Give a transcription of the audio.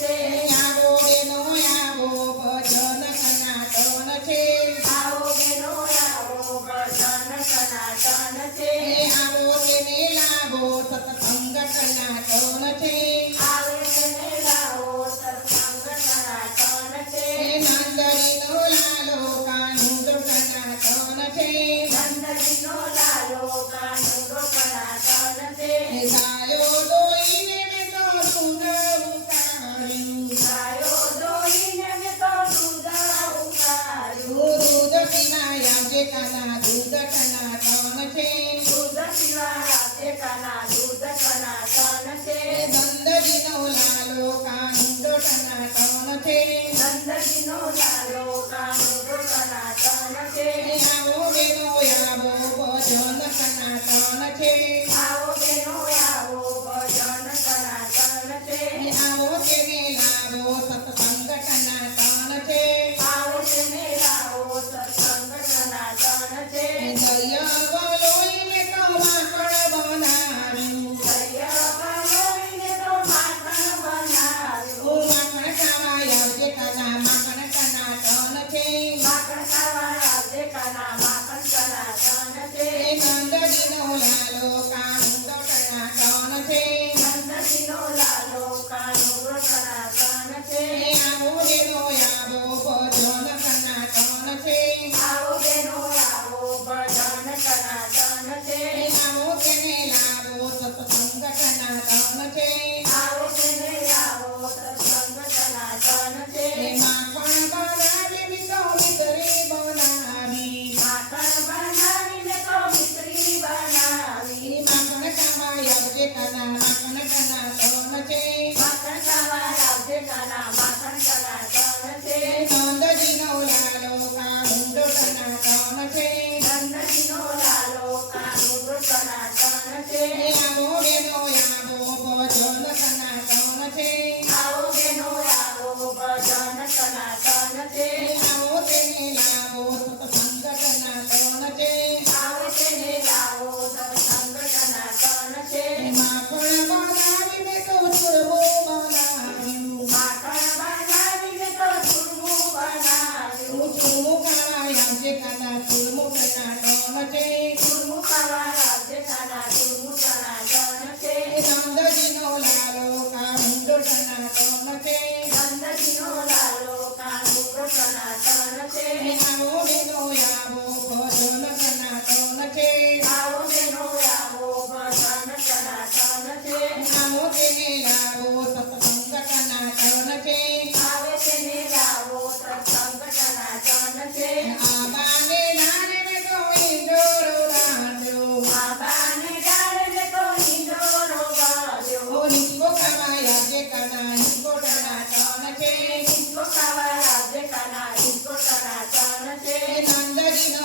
છે. આવો બેનો આવો ભજન સનાતન છે. આવો બેનો આવો ભજન સનાતન છે. આવો તેને લાવો સત્સંગ સનાતન છે. આવે તેને લાવો સત્સંગ સનાતન છે. નંદરીનો લાલો કાનુડો સનાતન છે. નંદજીનો લાલો કાનુડો સનાતન છે. ગાયો દોઈને મેં તો દૂધ ઉતાર્યું. ગાયો દોઈને મેં તો દૂધ ઉતાર્યું. દૂધ પીવાય આવજે કાના દૂધ સનાતન છે. દૂધ પીવા આવજે કાના દૂધ સનાતન છે. નંદજીનો લાલો કાનુડો સનાતન છે. નંદજીનો લાલો કાનુડો સનાતન છે. આવો બેનો આવો ભજન સનાતન છે. આવો બેનો આવો ભજન સનાતન છે. આવો તેને લાવો સત્સંગ સનાતન છે. આવો તેને લાવો સત્સંગ સનાતન છે. દરિયાવલોઈને તો માખણ બનાવ્યું. દરિયાવાળોઈને તો માખણ બનાવ્યું. માખણ ખાવા આવજે કાના માખણ સનાતન છે. માખણ ખાવા આવજે કાના માખણ સનાતન છે. નંદજીનો લાલો કાનુડો સનાતન છે. નંદજીનો લાલો કાનુડો સનાતન છે. આવો બેનો આવો ભજન સનાતન છે. આવો બેનો આવો ભજન સનાતન છે. આવો તેને લાવો સત્સંગ સનાતન છે. આવો તેને લાવો સત્સંગ સનાતન છે. માખણ બનાવી તો મિસરી બનાવી. માખણ બનાવીને તો મિશ્રી બનાવી. માખણ ખાવા આવજે કાના માખણ સનાતન છે. માખણ ખાવા આવજે કાના માખણ સનાતન છે. નંદજીનો લાલો કાનુડો સનાતન છે. નંદજીનો લાલો કાનુડો સનાતન છે. આવો બેનો આવો ભજન સનાતન છે. આવો બેનો આવો ભજન સનાતન છે. આવો તેને લાવો સત્સંગ સનાતન છે. આવો તેને લાવો સત્સંગ સનાતન છે. માખણ બનાવીને તો ચૂરમો બનાવ્યું. માખણ બનાવીને તો ચૂરમું બનાવ્યું. ચૂરમું ખાવા આવજે કાના ચૂરમું સનાતન છે. ચૂરમું ખાવા આવજે કાના ચૂરમું સનાતન છે. નંદજીનો લાલો કાનુડો સનાતન છે. નંદજીનો લાલો કાનુડો સનાતન છે. આવો બેનો આવો ભજન સનાતન છે. આવો બેનો આવો ભજન સનાતન છે. આવો તેને લાવો સત્સંગ સનાતન છે. આવે તેને લાવો સત્સંગ સનાતન છે. આબાને નાને મેં તો ઈંડોરો રાંધ્યો. બાબાને ડાળને તો ઈંડોરો બાળ્યો. હિંચકો ખાવા આવજે કાના હિંચકો સનાતન છે. હિંચકો ખાવા આવજે કાના હિંચકો સનાતન છે. નંદજીનો